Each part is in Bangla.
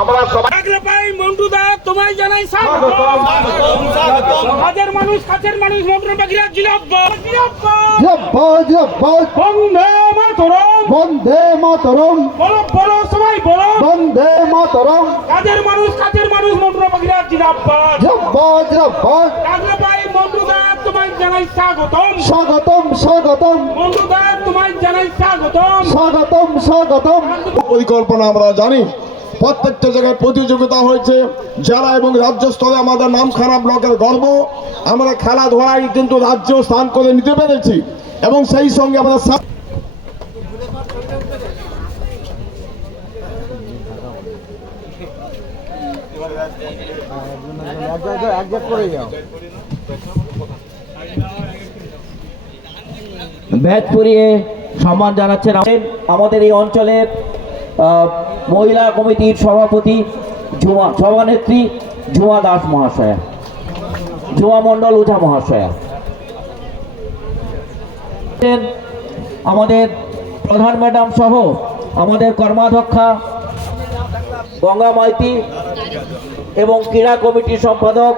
আমরা সবাই থাকলে মন্টুদা তোমায় জানাই স্বাগত। কাজের মানুষ কাছের মানুষ মন্টু বাগিরা বন্দে মাতরম। বন্দে মাতরম। বলো বলো সবাই বলো। বন্দে মাতরম। কাজের মানুষ কাছের মানুষ মন্টু বাগিরা জিলাব্বাদ মন্টুদা তোমায় জানাই স্বাগতম। স্বাগতম স্বাগতম। মন্টুদা তোমায় জানাই স্বাগতম স্বাগতম। স্বাগতম। পরিকল্পনা আমরা জানি। প্রত্যেকটা জায়গায় প্রতিযোগিতা হয়েছে। জেলা এবং রাজ্য স্তরে আমাদের নামখানা ব্লকের গর্ব, আমরা খেলাধুলায় কিন্তু রাজ্য স্থান করে নিতে পেরেছি এবং সেই সঙ্গে আমরা ব্যাচ পরিয়ে সম্মান জানাচ্ছেন আমাদের- এই অঞ্চলের মহিলা কমিটির সভাপতি ঝুমা, সভানেত্রী ঝুমা দাস মহাশয়া, ঝুমা মণ্ডল ওঝা মহাশয়া। আমাদের প্রধান ম্যাডাম সহ আমাদের কর্মাধ্যক্ষা গঙ্গা মাইতি এবং ক্রীড়া কমিটির সম্পাদক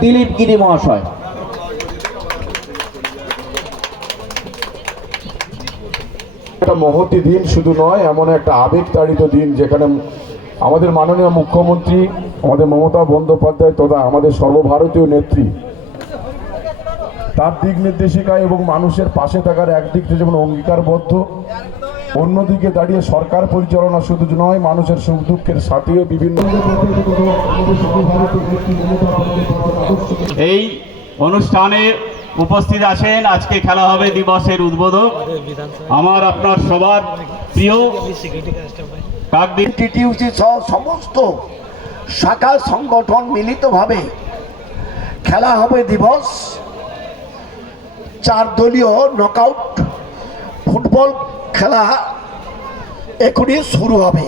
দিলীপ গিরি মহাশয়। একটা মহতি দিন শুধু নয়, এমন একটা আবেগতাড়িত দিন যেখানে আমাদের মাননীয় মুখ্যমন্ত্রী, আমাদের মমতা বন্দ্যোপাধ্যায় তথা আমাদের সর্বভারতীয় নেত্রী, তার দিক নির্দেশিকা এবং মানুষের পাশে থাকার একদিক থেকে যেমন অঙ্গীকারবদ্ধ, অন্যদিকে দাঁড়িয়ে সরকার পরিচালনা শুধু নয়, মানুষের সুখ দুঃখের সাথেও বিভিন্ন এই অনুষ্ঠানে উপস্থিত আছেন। আজকে খেলা হবে দিবসের উদ্বোধক। আমার, আপনার সবার প্রিয় সহ সমস্ত শাখা সংগঠন মিলিতভাবে খেলা হবে দিবস। চার দলীয় নকআউট ফুটবল খেলা এখনই শুরু হবে।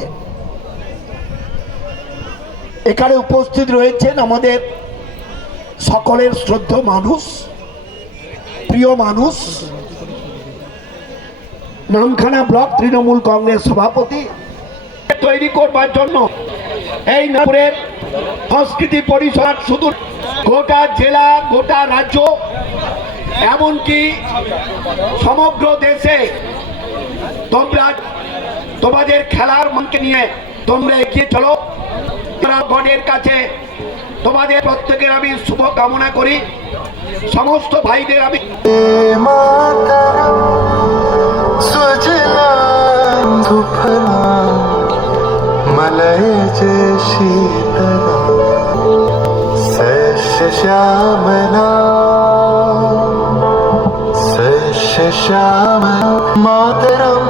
এখানে উপস্থিত রয়েছেন আমাদের সকলের শ্রদ্ধ মানুষ। প্রিয় মানুষ, নামখানা ব্লক তৃণমূল কংগ্রেস সভাপতি তৈরি করবার জন্য এই নাগপুরের সংস্কৃতি পরিষদ শুধু গোটা জেলা, গোটা রাজ্য, এমনকি সমগ্র দেশে তোমরা তোমাদের খেলার মনকে নিয়ে তোমরা এগিয়ে চলো। তারা গণের কাছে তোমাদের প্রত্যেকের আমি শুভ কামনা করি। সমস্ত ভাইদের আমি মাতরম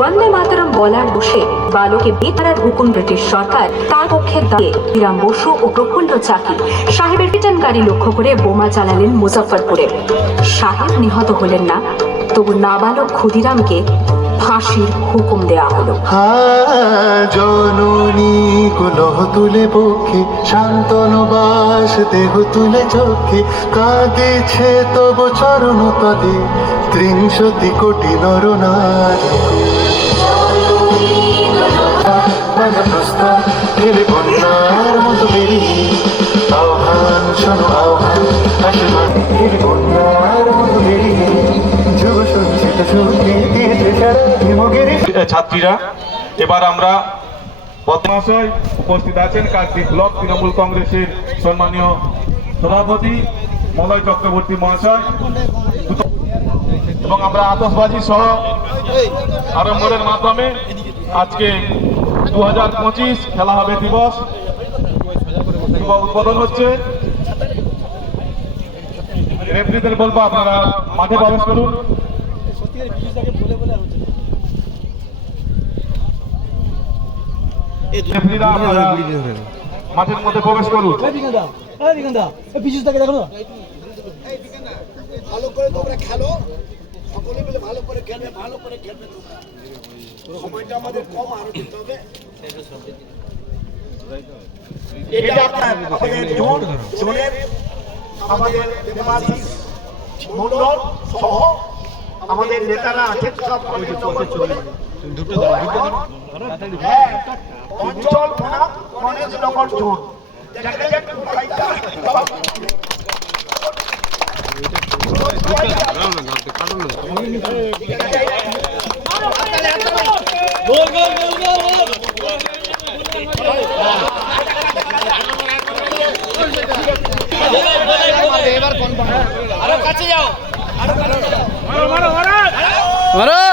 বন্দে মাতর বলার বসে বালকে বেতারার হুকুম ব্রিটিশ সরকার তার পক্ষে দাঁড়িয়ে বিরাম বসু ও প্রফুল্ল চাকি সাহেবের রিটার্ন গাড়ি লক্ষ্য করে বোমা চালালেন মুজফ্ফরপুরে। সাহেব নিহত হলেন না, তবু নাবালক ক্ষুদিরামকে ফাঁসির হুকুম দেয়া হলো। হা জননী, কুলহ তুলে পক্ষে, শান্তনু বাস, দেহ তুলে চোখে কাঁদিছে তব চরণ তদে ত্রিংশতি কোটি নর মতো আহ্বান, শোনো, আহ্বান, আশীর্বাদ মতো যুব সঞ্চিত দিয়েছে হিমগিরি ছাত্রীরা, এবার আমরা মহাশয় উপস্থিত আছেন কাকদ্বীপ ব্লক তৃণমূল কংগ্রেসের সম্মানীয় সভাপতি মলয় চক্রবর্তী মহাশয়। এবং আমরা আতসবাজি সহ আড়ম্বরের মাধ্যমে আজকে দু হাজার পঁচিশ খেলা হবে দিবস। উদ্বোধন হচ্ছে। রেফরিদের বলব আপনারা মাঠে প্রবেশ করুন। মাঠের মধ্যে প্রবেশ করুন। ভালো করে তোমরা খেলো। সকলে মিলে ভালো করে খেলবে ভালো করে খেলবে তোমরা। সময়টা আমাদের কম আরও দিতে হবে। এটা আপনার আমাদের জোন জোনের আমাদের দেবাশিস মন্ডল সহ আমাদের নেতারা আছেন সব হ্যাঁ, অঞ্চল বনাম গণেশনগর জোন দেখা যাক লড়াইটা মারো মারো মারো। মারো।